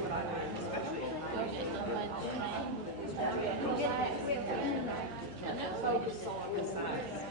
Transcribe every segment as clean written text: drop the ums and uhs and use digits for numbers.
what I meant, especially focus on the size.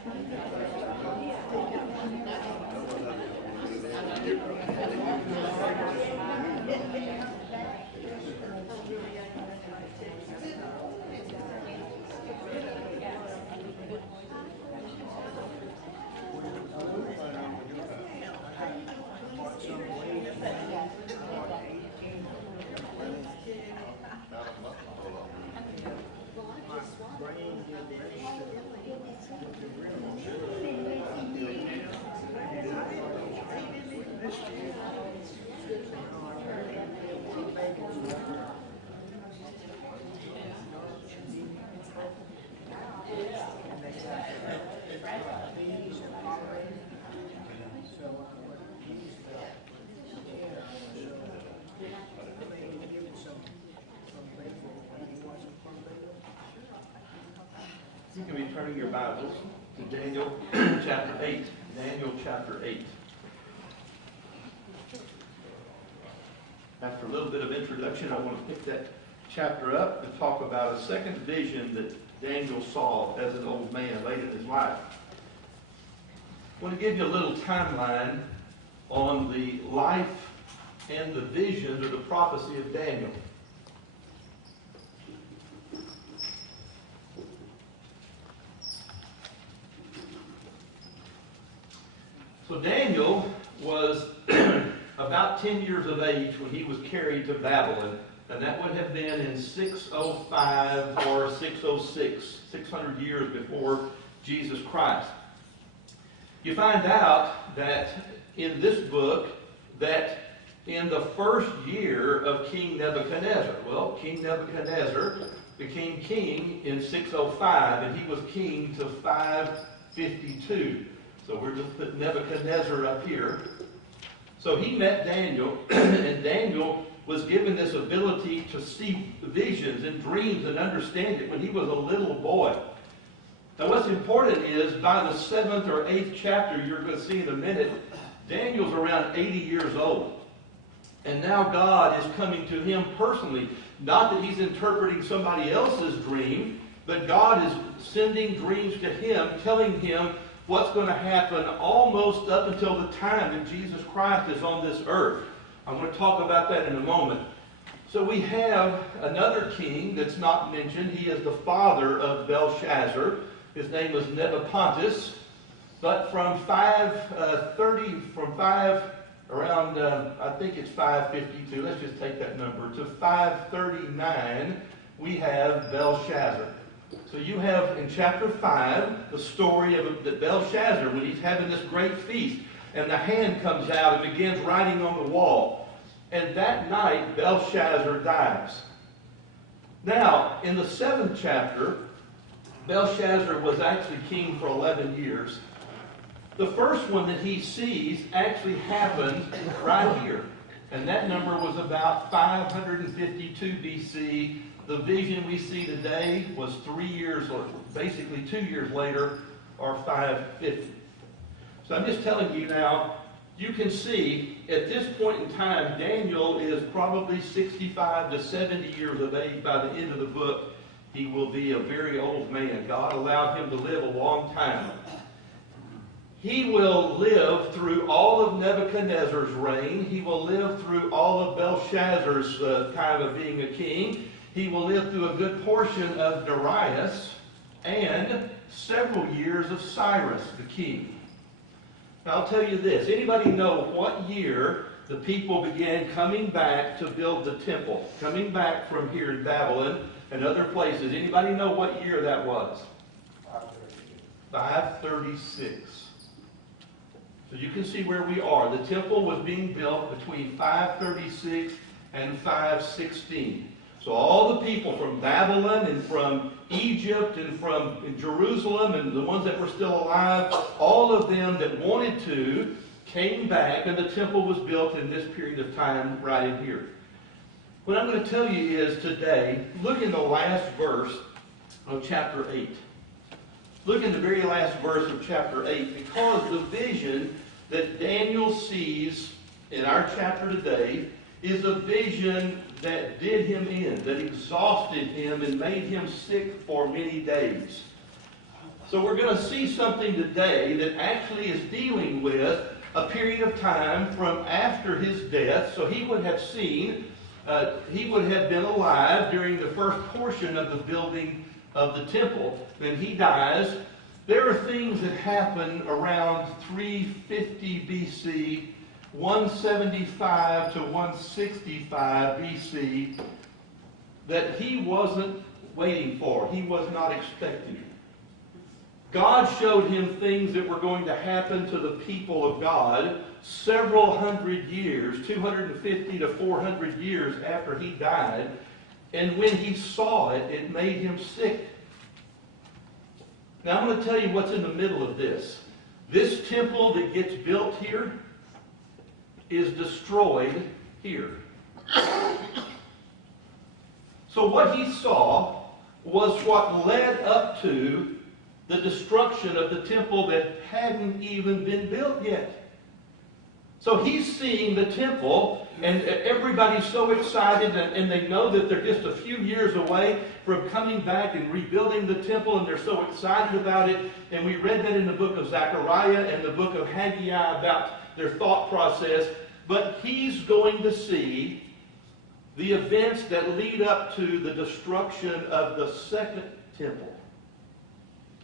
You can be turning your Bibles to Daniel chapter 8. Daniel chapter 8. After a little bit of introduction, I want to pick that chapter up and talk about a second vision that Daniel saw as an old man late in his life. I want to give you a little timeline on the life and the visions or the prophecy of Daniel. So Daniel was about 10 years of age when he was carried to Babylon, and that would have been in 605 or 606, 600 years before Jesus Christ. You find out that in this book that in the first year of King Nebuchadnezzar, well, King Nebuchadnezzar became king in 605, and he was king to 552. So we're just putting Nebuchadnezzar up here. So he met Daniel, and Daniel was given this ability to see visions and dreams and understand it when he was a little boy. Now what's important is by the 7th or 8th chapter, you're going to see in a minute, Daniel's around 80 years old. And now God is coming to him personally. Not that he's interpreting somebody else's dream, but God is sending dreams to him, telling him what's going to happen almost up until the time that Jesus Christ is on this earth. I'm going to talk about that in a moment. So we have another king that's not mentioned. He is the father of Belshazzar. His name was Nebuchadnezzar. But from 530, around, I think it's 552, let's just take that number, to 539, we have Belshazzar. So you have in chapter 5 the story of Belshazzar when he's having this great feast, and the hand comes out and begins writing on the wall. And that night Belshazzar dies. Now, in the 7th chapter, Belshazzar was actually king for 11 years. The first one that he sees actually happened right here. And that number was about 552 BC. The vision we see today was 3 years, or basically 2 years later, or 550. So I'm just telling you now, you can see at this point in time, Daniel is probably 65 to 70 years of age. By the end of the book, he will be a very old man. God allowed him to live a long time. He will live through all of Nebuchadnezzar's reign. He will live through all of Belshazzar's time of being a king. He will live through a good portion of Darius and several years of Cyrus, the king. Now I'll tell you this. Anybody know what year the people began coming back to build the temple? Coming back from here in Babylon and other places. Anybody know what year that was? 536. So you can see where we are. The temple was being built between 536 and 516. So all the people from Babylon and from Egypt and from Jerusalem and the ones that were still alive, all of them that wanted to came back, and the temple was built in this period of time right in here. What I'm going to tell you is today, look in the last verse of chapter 8. Look in the very last verse of chapter 8, because the vision that Daniel sees in our chapter today is a vision that did him in, that exhausted him and made him sick for many days. So we're going to see something today that actually is dealing with a period of time from after his death. So he would have seen, he would have been alive during the first portion of the building of the temple. Then he dies. There are things that happen around 350 BC, 175 to 165 BC that he wasn't waiting for. He was not expecting. God showed him things that were going to happen to the people of God several hundred years, 250 to 400 years after he died. And when he saw it, it made him sick. Now I'm going to tell you what's in the middle of this. This temple that gets built here is destroyed here. So what he saw was what led up to the destruction of the temple that hadn't even been built yet. So he's seeing the temple, and everybody's so excited, and they know that they're just a few years away from coming back and rebuilding the temple, and they're so excited about it. And we read that in the book of Zechariah and the book of Haggai about their thought process. But he's going to see the events that lead up to the destruction of the second temple.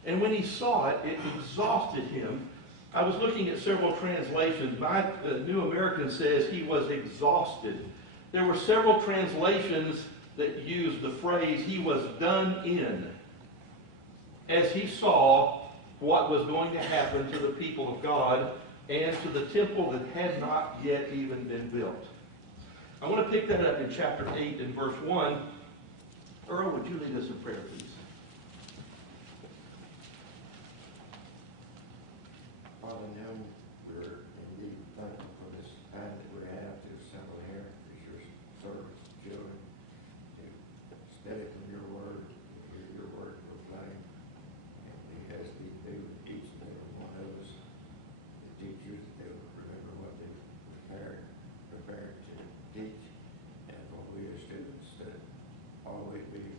And when he saw it, it exhausted him. I was looking at several translations. My New American says he was exhausted. There were several translations that used the phrase, he was done in, as he saw what was going to happen to the people of God and to the temple that had not yet even been built. I want to pick that up in chapter 8 and verse 1. Earl, would you lead us in prayer, please? Father, now we're indeed thankful for this time that we have to assemble here as your servants, children, to study from your word, to hear your word proclaimed. And we ask thee to do with each and every one of us, the teachers, that they will remember what they prepared to teach, and for we as students to always be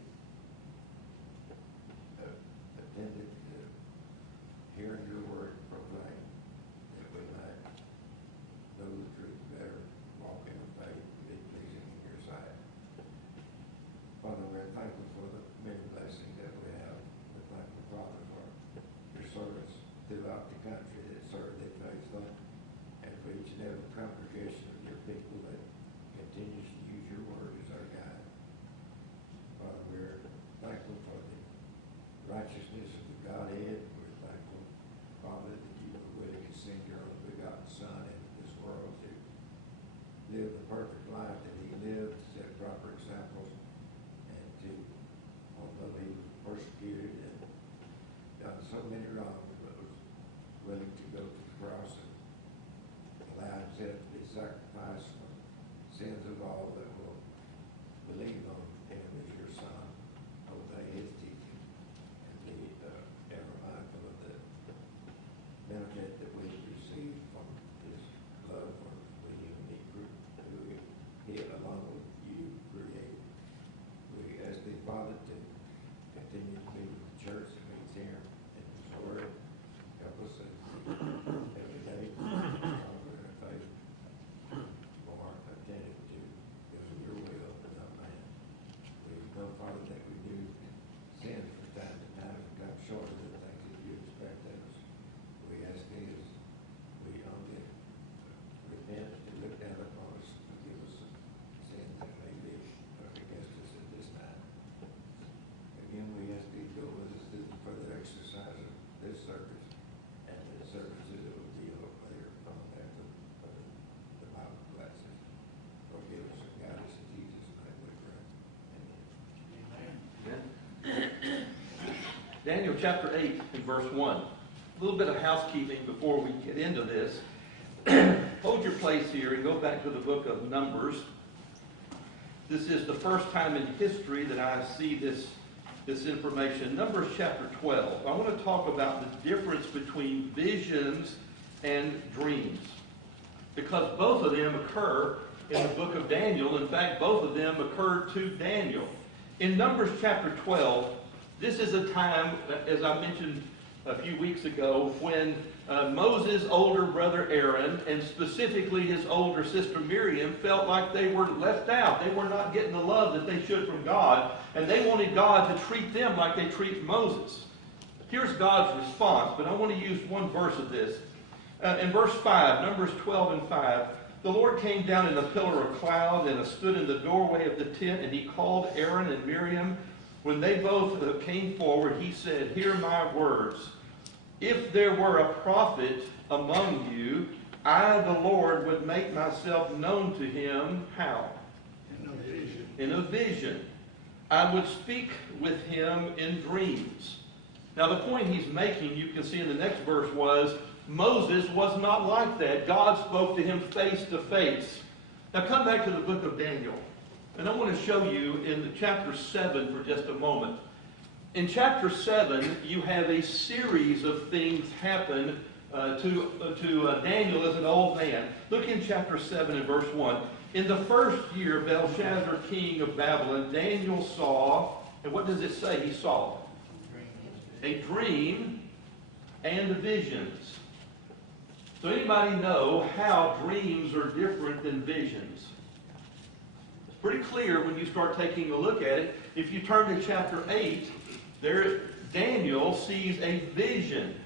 attentive to hearing your word proclaimed, that we might know the truth better, walk in faith, and be pleasing in your sight. Father, we're thankful for the many blessings that we have. We're thankful, Father, for your servants throughout the country that serve their faithfully, and for each and every congregation of your people that continues to use your word as our guide. Father, we're thankful for the righteousness of the Godhead. We're thankful, Father, that you were willing to send your only begotten Son into this world to live the perfect life that he lived, to set proper examples, and to, although he was persecuted and done so many wrongs, but was willing to go to the cross and allow himself to be sacrificed for sins of all that will believe on him as your Son, obey his teaching, and be ever mindful of the benefit that we receive from his love for the human group who he along with you created. We ask thee, Father, to continue to be with the church that meets here in his word. Help us every day, stronger in faith, more attentive to doing your will and not man. We know, Father, that we do sin from time to time and come short of the things that you expect of us. We ask thee as we only repent to look down upon us, forgive us of sins that may be against us at this time. Again, we ask thee to go with us through the further exercise of this service and the services that will be later on after the Bible classes. Forgive us and guide us in Jesus' name we pray. Amen. Daniel chapter 8 and verse 1. A little bit of housekeeping before we get into this. Hold your place here and go back to the book of Numbers. This is the first time in history that I see this information. Numbers chapter 12. I want to talk about the difference between visions and dreams. Because both of them occur in the book of Daniel. In fact, both of them occur to Daniel. In Numbers chapter 12, this is a time, as I mentioned a few weeks ago, when Moses' older brother Aaron, and specifically his older sister Miriam, felt like they were left out. They were not getting the love that they should from God, and they wanted God to treat them like they treat Moses. Here's God's response, but I want to use one verse of this. In verse 5, Numbers 12 and 5, the Lord came down in a pillar of cloud and stood in the doorway of the tent, and he called Aaron and Miriam. When they both came forward, he said, "Hear my words. If there were a prophet among you, I, the Lord, would make myself known to him." How? In a vision. In a vision. I would speak with him in dreams. Now the point he's making, you can see in the next verse, was Moses was not like that. God spoke to him face to face. Now come back to the book of Daniel. And I want to show you in chapter 7 for just a moment. In chapter 7, you have a series of things happen to Daniel as an old man. Look in chapter 7 and verse 1. In the first year of Belshazzar, king of Babylon, Daniel saw, and what does it say he saw? A dream and visions. So anybody know how dreams are different than visions? It's pretty clear when you start taking a look at it. If you turn to chapter 8, there Daniel sees a vision.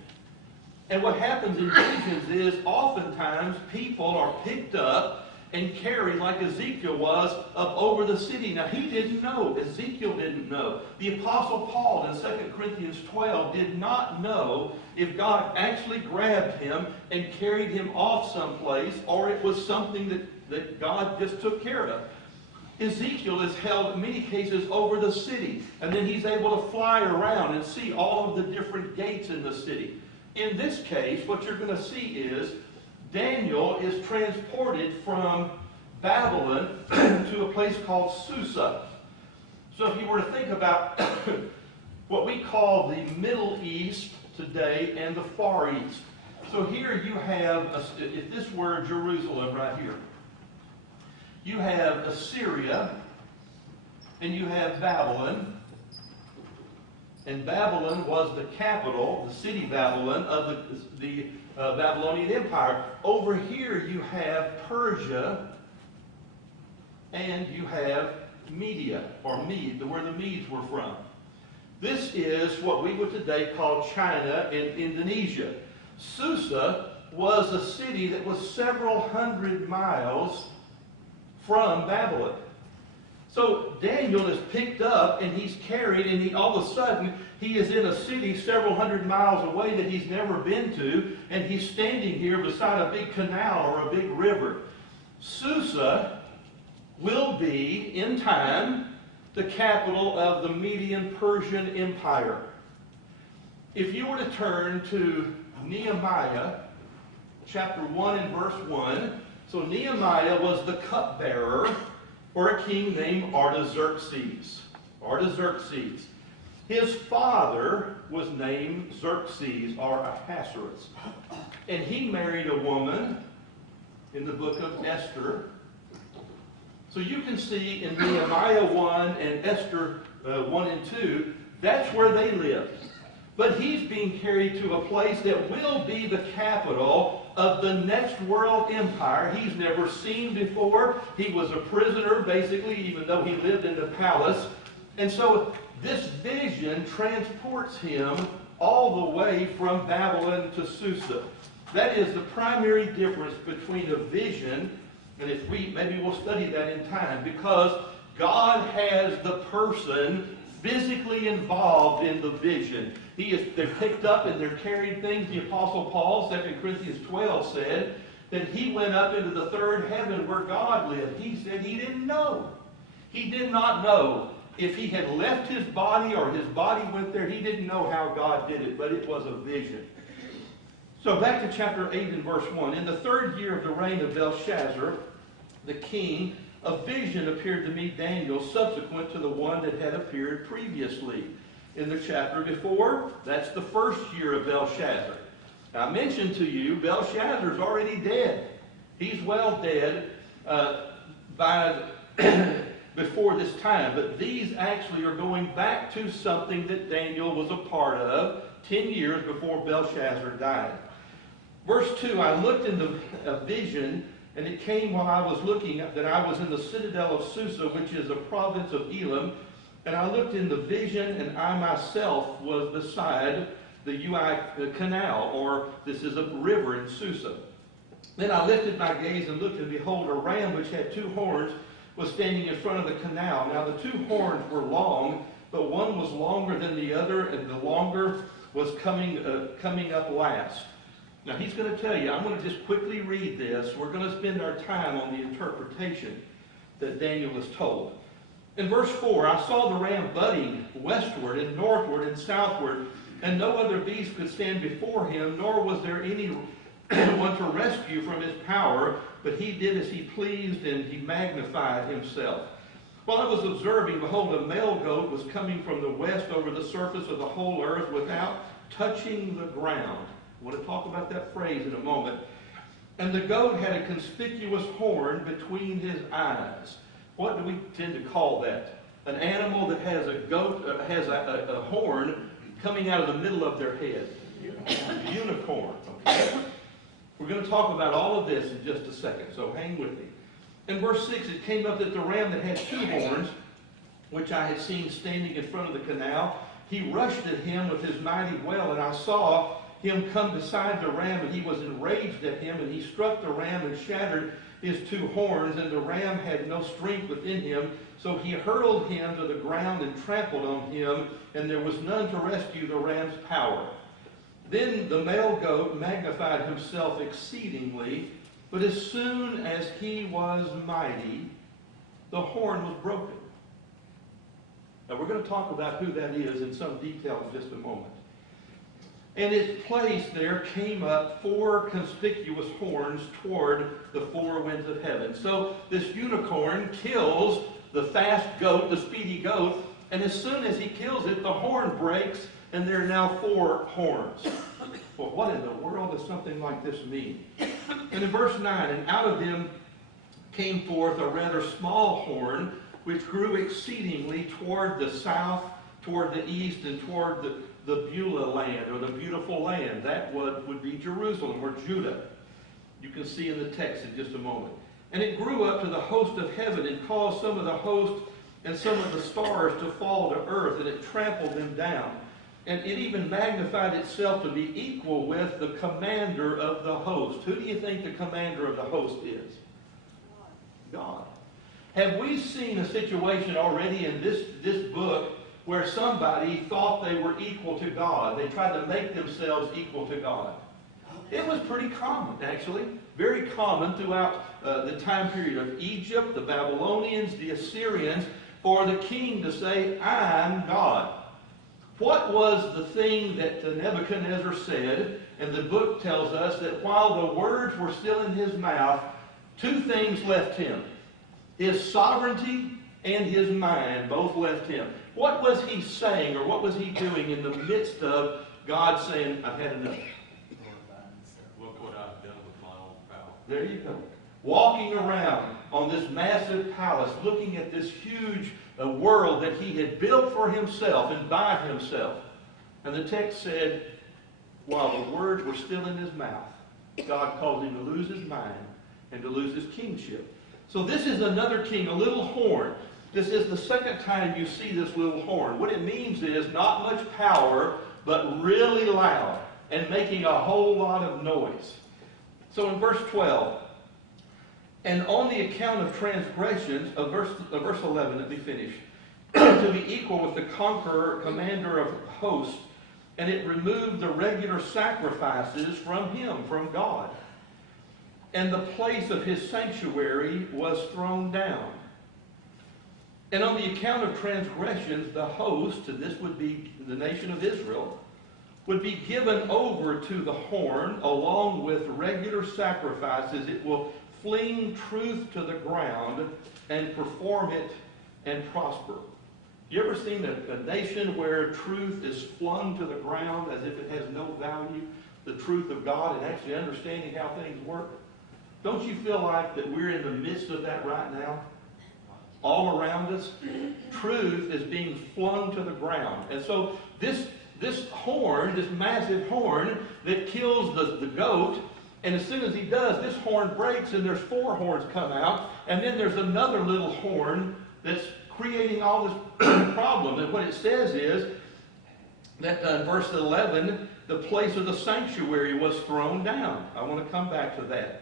And what happens in visions is oftentimes people are picked up and carried like Ezekiel was up over the city. Now he didn't know. Ezekiel didn't know. The Apostle Paul in 2 Corinthians 12 did not know if God actually grabbed him and carried him off someplace, or it was something that God just took care of. Ezekiel is held in many cases over the city, and then he's able to fly around and see all of the different gates in the city. In this case, what you're going to see is Daniel is transported from Babylon to a place called Susa. So if you were to think about what we call the Middle East today and the Far East. So here you have, if this were Jerusalem right here, you have Assyria and you have Babylon. And Babylon was the capital, the city Babylon, of the Babylonian Empire. Over here you have Persia and you have Media, or Mede, where the Medes were from. This is what we would today call China and Indonesia. Susa was a city that was several hundred miles from Babylon. So Daniel is picked up and he's carried, and all of a sudden he is in a city several hundred miles away that he's never been to, and he's standing here beside a big canal or a big river. Susa will be, in time, the capital of the Median-Persian Empire. If you were to turn to Nehemiah chapter 1 and verse 1, so Nehemiah was the cupbearer for a king named Artaxerxes. Artaxerxes. His father was named Xerxes, or Ahasuerus. And he married a woman in the book of Esther. So you can see in Nehemiah 1 and Esther 1 and 2, that's where they lived. But he's being carried to a place that will be the capital of the next world empire he's never seen before. He was a prisoner, basically, even though he lived in the palace. And so this vision transports him all the way from Babylon to Susa. That is the primary difference between a vision, and if maybe we'll study that in time, because God has the person physically involved in the vision. They're picked up and they're carrying things. The Apostle Paul, 2 Corinthians 12, said that he went up into the third heaven where God lived. He said he didn't know. He did not know if he had left his body or his body went there. He didn't know how God did it, but it was a vision. So back to chapter 8 and verse 1. In the third year of the reign of Belshazzar, the king, a vision appeared to me, Daniel, subsequent to the one that had appeared previously. In the chapter before, that's the first year of Belshazzar. I mentioned to you, Belshazzar's already dead. He's well dead before this time. But these actually are going back to something that Daniel was a part of 10 years before Belshazzar died. Verse 2, I looked into a vision, and it came while I was looking that I was in the citadel of Susa, which is a province of Elam. And I looked in the vision, and I myself was beside the canal, or this is a river in Susa. Then I lifted my gaze and looked, and behold, a ram which had 2 horns was standing in front of the canal. Now the 2 horns were long, but one was longer than the other, and the longer was coming up last. Now he's going to tell you, I'm going to just quickly read this. We're going to spend our time on the interpretation that Daniel is told. In verse 4, I saw the ram budding westward and northward and southward, and no other beast could stand before him, nor was there any one to rescue from his power, but he did as he pleased, and he magnified himself. While I was observing, behold, a male goat was coming from the west over the surface of the whole earth without touching the ground. I want to talk about that phrase in a moment. And the goat had a conspicuous horn between his eyes. What do we tend to call that? An animal that has a horn coming out of the middle of their head. Unicorn. Okay? We're going to talk about all of this in just a second, so hang with me. In verse 6, it came up that the ram that had 2 horns, which I had seen standing in front of the canal, he rushed at him with his mighty well, and I saw him come beside the ram, and he was enraged at him, and he struck the ram and shattered his 2 horns, and the ram had no strength within him, so he hurled him to the ground and trampled on him, and there was none to rescue the ram's power. Then the male goat magnified himself exceedingly, but as soon as he was mighty, the horn was broken. Now we're going to talk about who that is in some detail in just a moment. And its place there came up 4 conspicuous horns toward the 4 winds of heaven. So this unicorn kills the fast goat, the speedy goat, and as soon as he kills it, the horn breaks, and there are now 4 horns. Well, what in the world does something like this mean? And in verse 9, and out of them came forth a rather small horn, which grew exceedingly toward the south, toward the east, and toward the Beulah land, or the beautiful land. That would be Jerusalem, or Judah. You can see in the text in just a moment. And it grew up to the host of heaven, and caused some of the host and some of the stars to fall to earth, and it trampled them down. And it even magnified itself to be equal with the commander of the host. Who do you think the commander of the host is? God. Have we seen a situation already in this book where somebody thought they were equal to God? They tried to make themselves equal to God. It was pretty common, actually. Very common throughout the time period of Egypt, the Babylonians, the Assyrians, for the king to say, I'm God. What was the thing that Nebuchadnezzar said? And the book tells us that while the words were still in his mouth, 2 things left him. His sovereignty and his mind both left him. What was he saying, or what was he doing in the midst of God saying, I've had enough? Look what I've done with my own power. There you go. Walking around on this massive palace, looking at this huge world that he had built for himself and by himself. And the text said, while the words were still in his mouth, God caused him to lose his mind and to lose his kingship. So this is another king, a little horn. This is the second time you see this little horn. What it means is not much power, but really loud and making a whole lot of noise. So in verse 12, and on the account of transgressions, verse 11, let me finish, to be equal with the conqueror, commander of hosts, and it removed the regular sacrifices from him, from God. And the place of his sanctuary was thrown down. And on the account of transgressions, the host, and this would be the nation of Israel, would be given over to the horn along with regular sacrifices. It will fling truth to the ground and perform it and prosper. You ever seen a nation where truth is flung to the ground as if it has no value? the truth of God and actually understanding how things work? Don't you feel like that we're in the midst of that right now? All around us, truth is being flung to the ground. And so this horn, this massive horn that kills the goat, and as soon as he does, this horn breaks and there's 4 horns come out, and then there's another little horn that's creating all this problem. And what it says is that in verse 11, the place of the sanctuary was thrown down. I want to come back to that.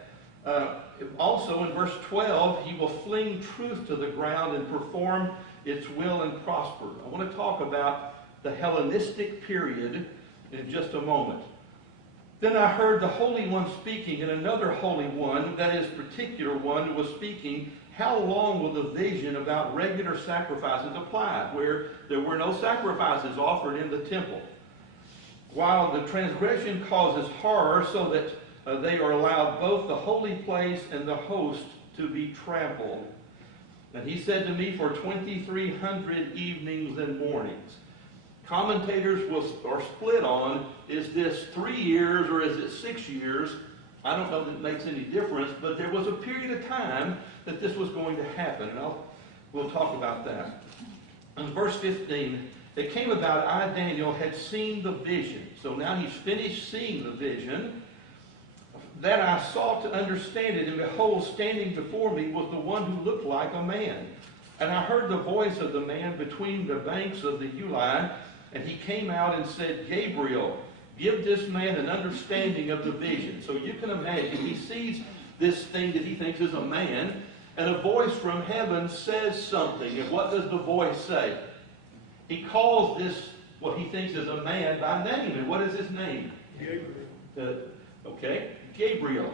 Also in verse 12, he will fling truth to the ground and perform its will and prosper. I want to talk about the Hellenistic period in just a moment. Then I heard the Holy One speaking, and another Holy One, that is, particular one, was speaking, how long will the vision about regular sacrifices apply, where there were no sacrifices offered in the temple? While the transgression causes horror, so that they are allowed both the holy place and the host to be trampled. And he said to me, for 2,300 evenings and mornings. Commentators are split on, is this 3 years or is it 6 years? I don't know that it makes any difference, but there was a period of time that this was going to happen, and we'll talk about that. In verse 15, it came about I, Daniel, had seen the vision. So now he's finished seeing the vision. That I sought to understand it, and behold, standing before me was the one who looked like a man. And I heard the voice of the man between the banks of the Uli, and he came out and said, Gabriel, give this man an understanding of the vision. So you can imagine, he sees this thing that he thinks is a man, and a voice from heaven says something. And what does the voice say? He calls this, what he thinks is a man, by name. And what is his name? Gabriel. Gabriel.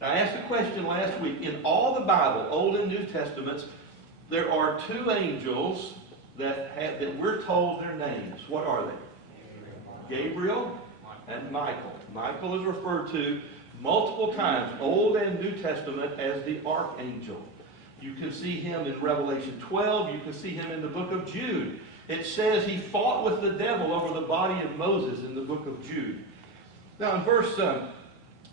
Now, I asked a question last week. In all the Bible, Old and New Testaments, there are 2 angels that we're told their names. What are they? Gabriel and Michael. Michael is referred to multiple times, Old and New Testament, as the archangel. You can see him in Revelation 12. You can see him in the book of Jude. It says he fought with the devil over the body of Moses in the book of Jude. Now, in verse...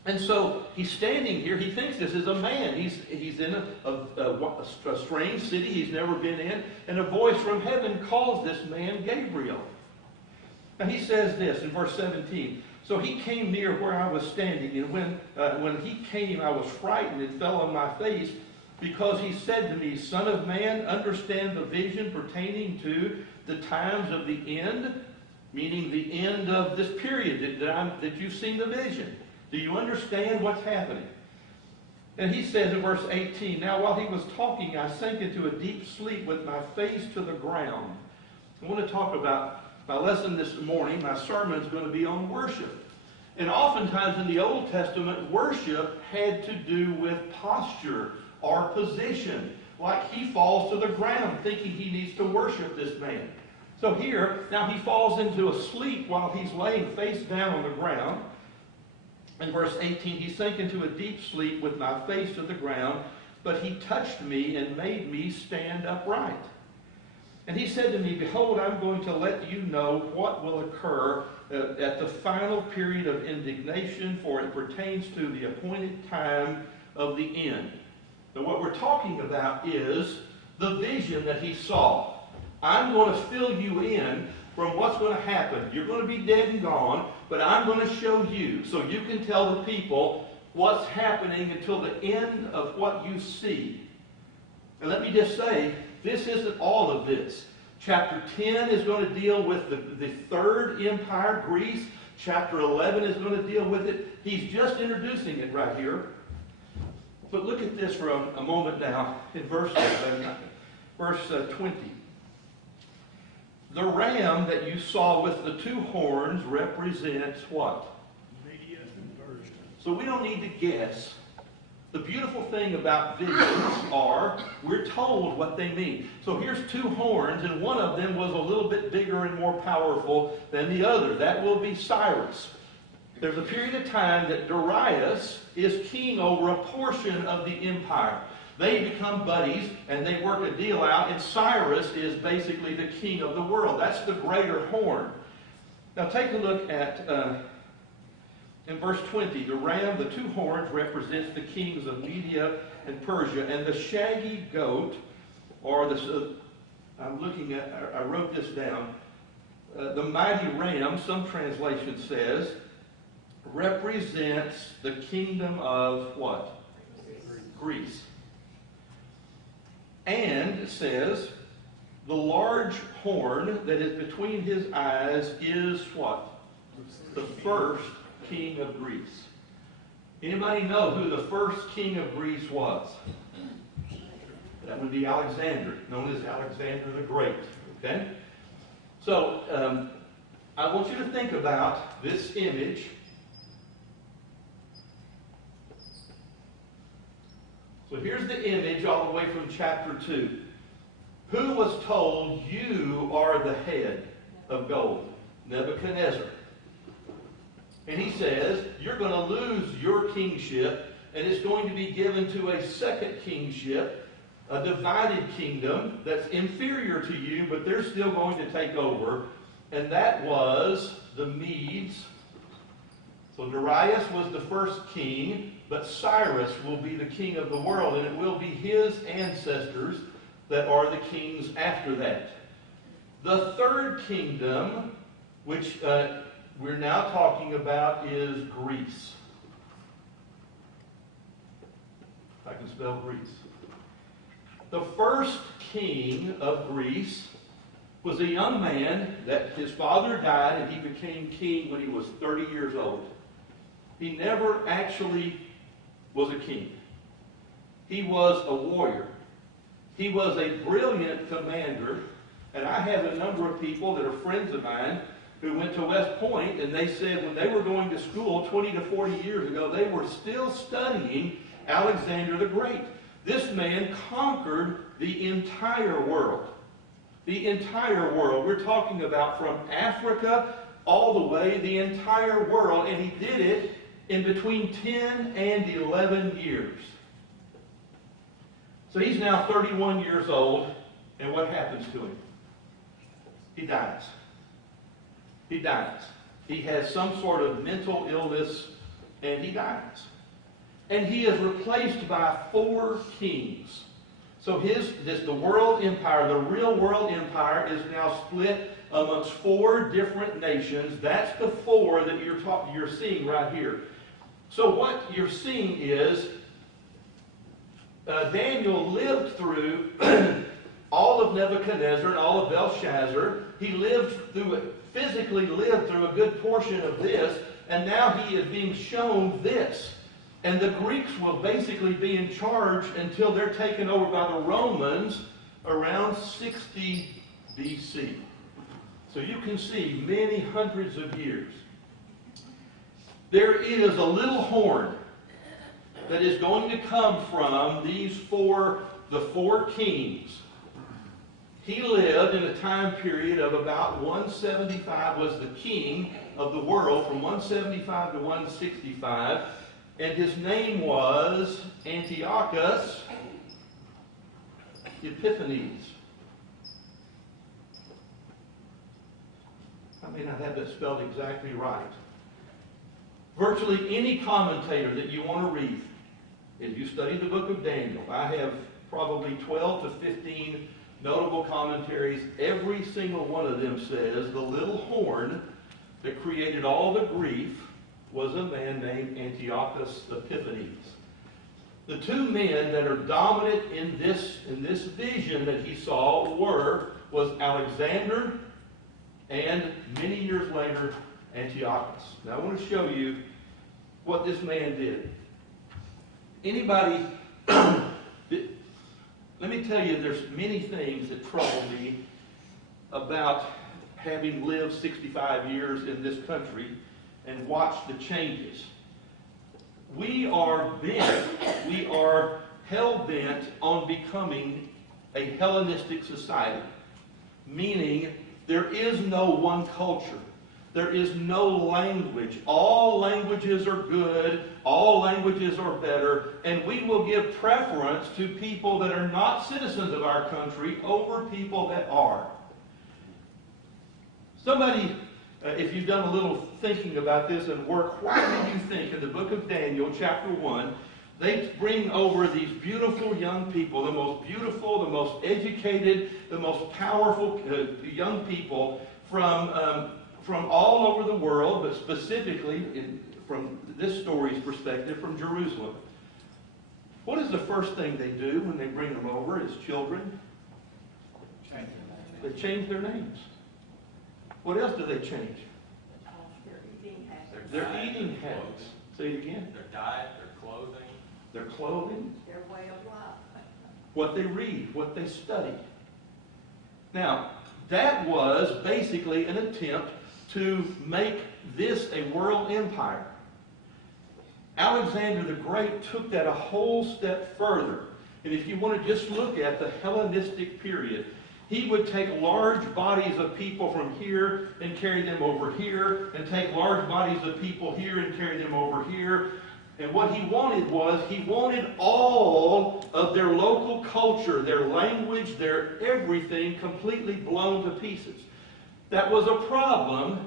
And so he's standing here. He thinks this is a man. He's in a strange city he's never been in. And a voice from heaven calls this man Gabriel. And he says this in verse 17. So he came near where I was standing. And when he came, I was frightened and fell on my face, because he said to me, Son of man, understand the vision pertaining to the times of the end, meaning the end of this period that you've seen the vision. Do you understand what's happening? And he says in verse 18, Now while he was talking, I sank into a deep sleep with my face to the ground. I want to talk about my lesson this morning. My sermon is going to be on worship. And oftentimes in the Old Testament, worship had to do with posture or position. Like he falls to the ground thinking he needs to worship this man. So here, now he falls into a sleep while he's laying face down on the ground. In verse 18, he sank into a deep sleep with my face to the ground, but he touched me and made me stand upright. And he said to me, Behold, I'm going to let you know what will occur at the final period of indignation, for it pertains to the appointed time of the end. Now what we're talking about is the vision that he saw. I'm going to fill you in from what's going to happen. You're going to be dead and gone, but I'm going to show you so you can tell the people what's happening until the end of what you see. And let me just say, this isn't all of this. Chapter 10 is going to deal with the third empire, Greece. Chapter 11 is going to deal with it. He's just introducing it right here. But look at this for a moment now in verse 20. The ram that you saw with the 2 horns represents what? Media inversion. So we don't need to guess. The beautiful thing about visions are we're told what they mean. So here's 2 horns, and one of them was a little bit bigger and more powerful than the other. That will be Cyrus. There's a period of time that Darius is king over a portion of the empire. They become buddies, and they work a deal out, and Cyrus is basically the king of the world. That's the greater horn. Now take a look at In verse 20, the ram, the two horns, represents the kings of Media and Persia, and the shaggy goat, or the, I wrote this down, the mighty ram, some translation says, represents the kingdom of what? Greece. And it says, the large horn that is between his eyes is what? The first king of Greece. Anybody know who the first king of Greece was? That would be Alexander, known as Alexander the Great. Okay? So, I want you to think about this image. So here's the image all the way from chapter 2. Who was told, you are the head of gold? Nebuchadnezzar. And he says, you're going to lose your kingship, and it's going to be given to a second kingship, a divided kingdom that's inferior to you, but they're still going to take over. And that was the Medes. So Darius was the first king, but Cyrus will be the king of the world, and it will be his ancestors that are the kings after that. The third kingdom, which we're now talking about, is Greece. I can spell Greece. The first king of Greece was a young man that his father died and he became king when he was 30 years old. He never actually was a king. He was a warrior. He was a brilliant commander, and I have a number of people that are friends of mine who went to West Point, and they said when they were going to school 20 to 40 years ago, they were still studying Alexander the Great. This man conquered the entire world. The entire world. We're talking about from Africa all the way, the entire world, and he did it in between 10 and 11 years. So he's now 31 years old, and what happens to him? He dies. He dies. He has some sort of mental illness, and he dies. And he is replaced by 4 kings. So the world empire, the real world empire, is now split amongst 4 different nations. That's the 4 that you're seeing right here. So what you're seeing is Daniel lived through all of Nebuchadnezzar and all of Belshazzar. He physically lived through a good portion of this, and now he is being shown this. And the Greeks will basically be in charge until they're taken over by the Romans around 60 BC. So you can see many hundreds of years. There is a little horn that is going to come from the 4 kings. He lived in a time period of about 175, was the king of the world from 175 to 165. And his name was Antiochus Epiphanes. I may not have that spelled exactly right. Virtually any commentator that you want to read, if you study the book of Daniel, I have probably 12 to 15 notable commentaries. Every single one of them says the little horn that created all the grief was a man named Antiochus Epiphanes. The 2 men that are dominant in this vision that he saw was Alexander and many years later Antiochus. Now I want to show you what this man did. Anybody, let me tell you, there's many things that trouble me about having lived 65 years in this country and watched the changes. We are hell-bent on becoming a Hellenistic society, meaning there is no one culture. There is no language. All languages are good. All languages are better. And we will give preference to people that are not citizens of our country over people that are. Somebody if you've done a little thinking about this and work, why do you think in the book of Daniel, chapter 1, they bring over these beautiful young people, the most beautiful, the most educated, the most powerful young people from all over the world, but specifically, from this story's perspective, from Jerusalem. What is the first thing they do when they bring them over as children? They change their names. What else do they change? Their eating habits. Their diet, eating their habits. clothing. Say it again. Their diet, their clothing. Their clothing, Their way of life. what they read, what they study. Now, that was basically an attempt to make this a world empire. Alexander the Great took that a whole step further. And if you want to just look at the Hellenistic period, he would take large bodies of people from here and carry them over here, and take large bodies of people here and carry them over here. And what he wanted was, he wanted all of their local culture, their language, their everything completely blown to pieces. That was a problem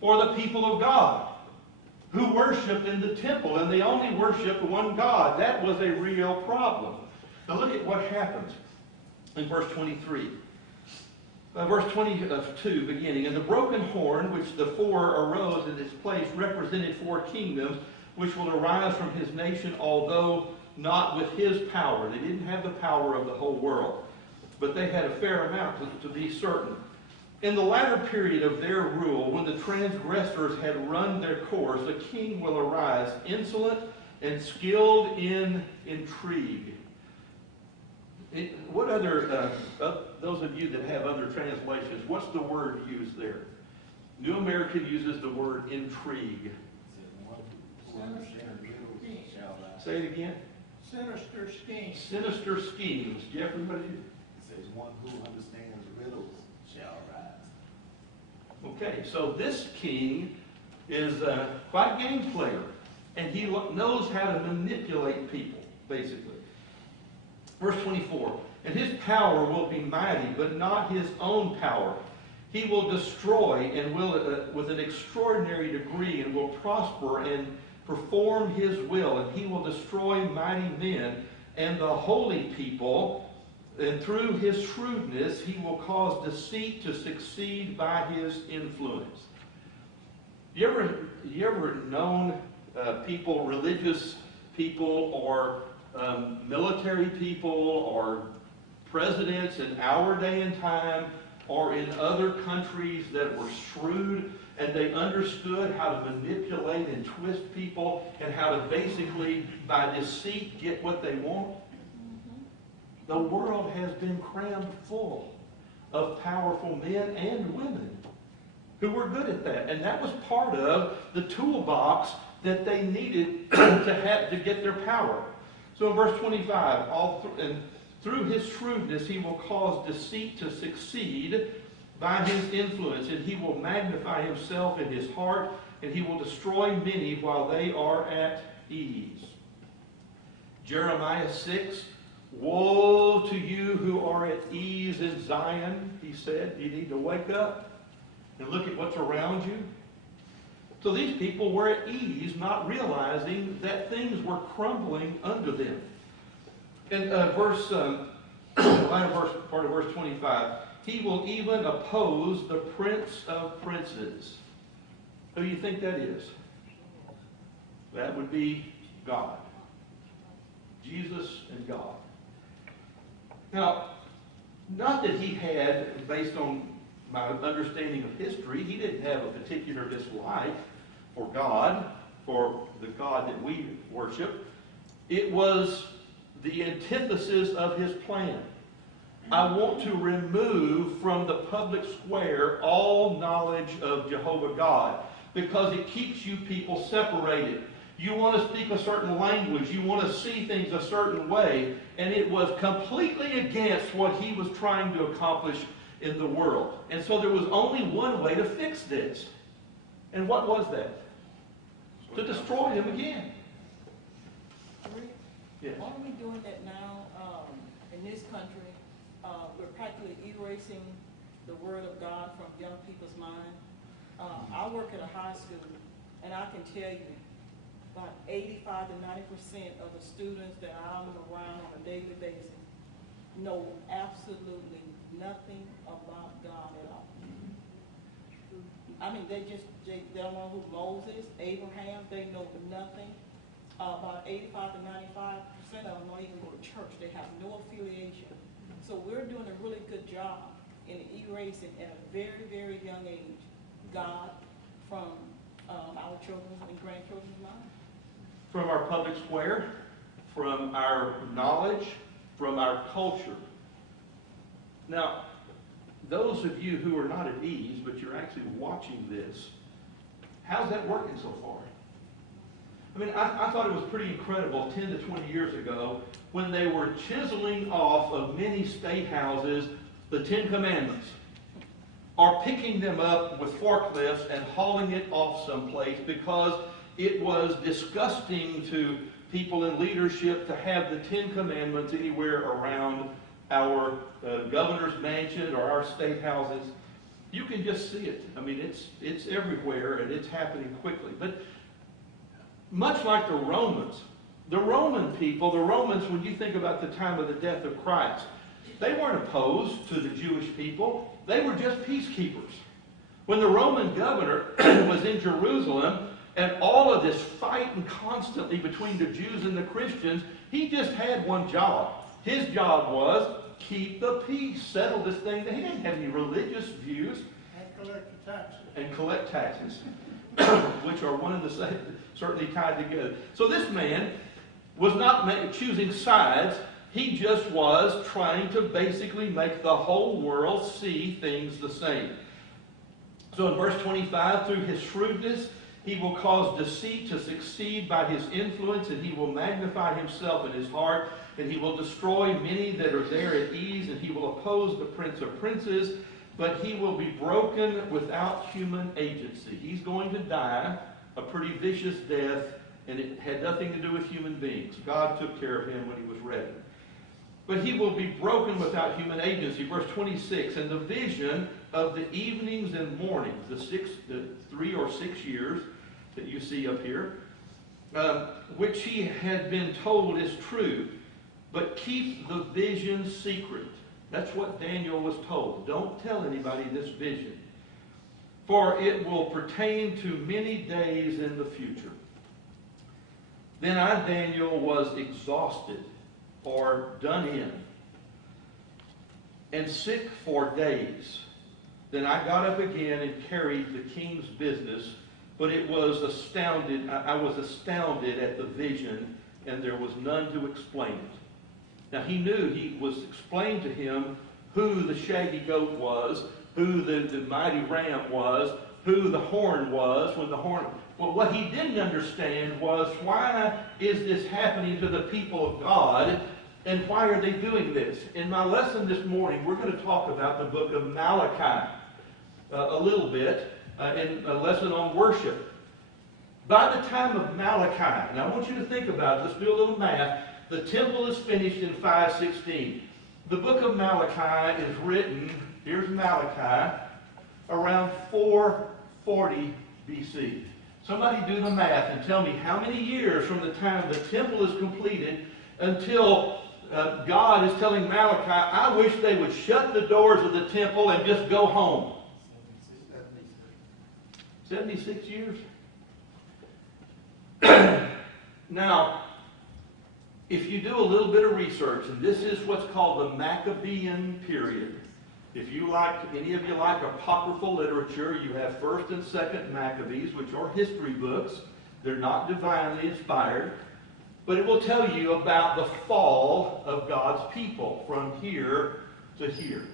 for the people of God, who worshiped in the temple, and they only worshiped one God. That was a real problem. Now look at what happens in verse 23. Verse 22, beginning, "And the broken horn, which the four arose in its place, represented 4 kingdoms, which will arise from his nation, although not with his power." They didn't have the power of the whole world, but they had a fair amount to be certain. "In the latter period of their rule, when the transgressors had run their course, a king will arise, insolent and skilled in intrigue." What other, those of you that have other translations, what's the word used there? New American uses the word intrigue. Say it again. Sinister schemes. Sinister schemes. Jeffrey, what did you? It says, "One who understands riddles shall rise." Okay, so this king is quite a game player, and he knows how to manipulate people, basically. Verse 24, "And his power will be mighty, but not his own power. He will destroy and will with an extraordinary degree, and will prosper and perform his will, and he will destroy mighty men and the holy people, and through his shrewdness he will cause deceit to succeed by his influence." You ever known people, religious people, or military people, or presidents in our day and time, or in other countries that were shrewd, and they understood how to manipulate and twist people, and how to basically, by deceit, get what they want? The world has been crammed full of powerful men and women who were good at that. And that was part of the toolbox that they needed to get their power. So in verse 25, and through his shrewdness he will cause deceit to succeed by his influence, and he will magnify himself in his heart, and he will destroy many while they are at ease. Jeremiah 6, "Woe to you who are at ease in Zion," he said. You need to wake up and look at what's around you. So these people were at ease, not realizing that things were crumbling under them. In part of verse 25, "He will even oppose the prince of princes." Who do you think that is? That would be God. Jesus and God. Now, not that he had, based on my understanding of history, he didn't have a particular dislike for God, for the God that we worship. It was the antithesis of his plan. I want to remove from the public square all knowledge of Jehovah God, because it keeps you people separated. You want to speak a certain language. You want to see things a certain way. And it was completely against what he was trying to accomplish in the world. And so there was only one way to fix this. And what was that? To destroy him again. Yes. Aren't we doing that now in this country? We're practically erasing the Word of God from young people's mind. I work at a high school, and I can tell you, about 85 to 90% of the students that I'm around on a daily basis know absolutely nothing about God at all. I mean, they don't know who Moses, Abraham, they know nothing. About 85 to 95% of them don't even go to church. They have no affiliation. So we're doing a really good job in erasing at a very, very young age God from our children's and grandchildren's minds. From our public square, from our knowledge, from our culture. Now, those of you who are not at ease, but you're actually watching this, how's that working so far? I mean, I thought it was pretty incredible 10 to 20 years ago when they were chiseling off of many state houses the 10 Commandments, or picking them up with forklifts and hauling it off someplace because it was disgusting to people in leadership to have the 10 Commandments anywhere around our governor's mansion or our state houses. You can just see it. I mean, it's everywhere, and it's happening quickly. But much like the Romans, the Roman people, the Romans, when you think about the time of the death of Christ, they weren't opposed to the Jewish people. They were just peacekeepers. When the Roman governor was in Jerusalem, and all of this fighting constantly between the Jews and the Christians, he just had one job. His job was keep the peace, settle this thing. He didn't have any religious views. And collect the taxes. And collect taxes, which are one and the same, certainly tied together. So this man was not choosing sides. He just was trying to basically make the whole world see things the same. So in verse 25, through his shrewdness, he will cause deceit to succeed by his influence, and he will magnify himself in his heart, and he will destroy many that are there at ease, and he will oppose the prince of princes, but he will be broken without human agency. He's going to die a pretty vicious death, and it had nothing to do with human beings. God took care of him when he was ready. But he will be broken without human agency. Verse 26, and the vision of the evenings and mornings, the 3 or 6 years that you see up here, which he had been told is true, but keep the vision secret. That's what Daniel was told. Don't tell anybody this vision, for it will pertain to many days in the future. Then I, Daniel, was exhausted, or done in, and sick for days. Then I got up again and carried the king's business, but it was astounded. I was astounded at the vision, and there was none to explain it. Now he knew he was explained to him who the shaggy goat was, who the mighty ram was, who the horn was. Well, what he didn't understand was, why is this happening to the people of God, and why are they doing this? In my lesson this morning, we're going to talk about the book of Malachi a little bit in a lesson on worship. By the time of Malachi, and I want you to think about it, let's do a little math. The temple is finished in 516. The book of Malachi is written, here's Malachi, around 440 BC. Somebody do the math and tell me how many years from the time the temple is completed until God is telling Malachi, I wish they would shut the doors of the temple and just go home. 76 years. Now, if you do a little bit of research, and this is what's called the Maccabean period. If you like, any of you like apocryphal literature, you have 1st and 2nd Maccabees, which are history books. They're not divinely inspired. But it will tell you about the fall of God's people from here to here.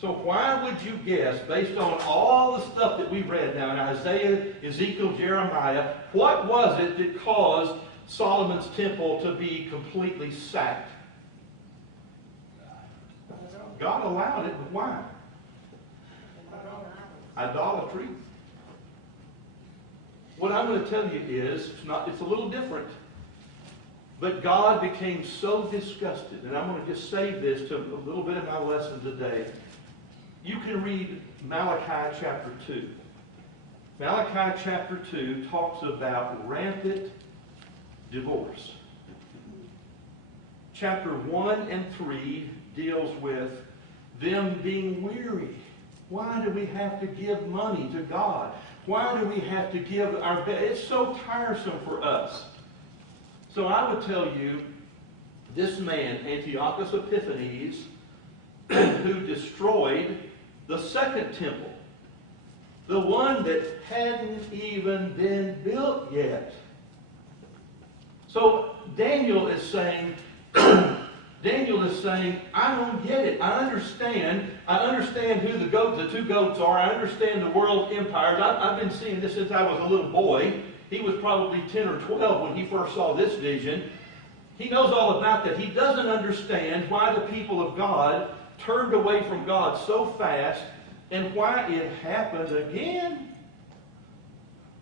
So why would you guess, based on all the stuff that we've read now in Isaiah, Ezekiel, Jeremiah, what was it that caused Solomon's temple to be completely sacked? God allowed it, but why? Idolatry. What I'm going to tell you is, it's a little different. But God became so disgusted, and I'm going to just save this to a little bit of my lesson today. You can read Malachi chapter 2. Malachi chapter 2 talks about rampant divorce. Chapter 1 and 3 deals with them being weary. Why do we have to give money to God? Why do we have to give our best? It's so tiresome for us. So I would tell you, this man, Antiochus Epiphanes, who destroyed the second temple, the one that hadn't even been built yet. So Daniel is saying, I don't get it. I understand who the two goats are. I understand the world empires. I've been seeing this since I was a little boy. He was probably 10 or 12 when he first saw this vision. He knows all about that. He doesn't understand why the people of God turned away from God so fast and why it happened again.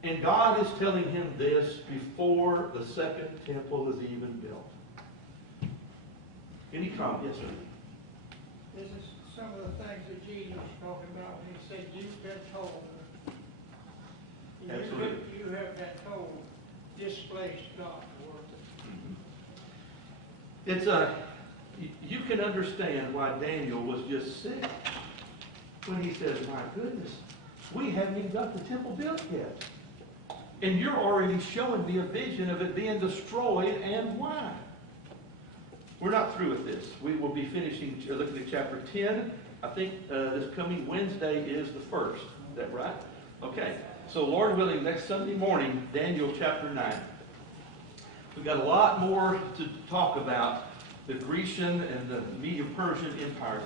And God is telling him this before the second temple is even built. Any comment? Yes, sir. This is some of the things that Jesus was talking about when he said, you've been told. Absolutely. You have been told, displace God to work it. It's you can understand why Daniel was just sick when he says, my goodness, we haven't even got the temple built yet. And you're already showing me a vision of it being destroyed and why. We're not through with this. We will be finishing looking at chapter 10. I think this coming Wednesday is the 1st. Is that right? Okay. So Lord willing, next Sunday morning, Daniel chapter 9. We've got a lot more to talk about the Grecian and the Medo-Persian empires.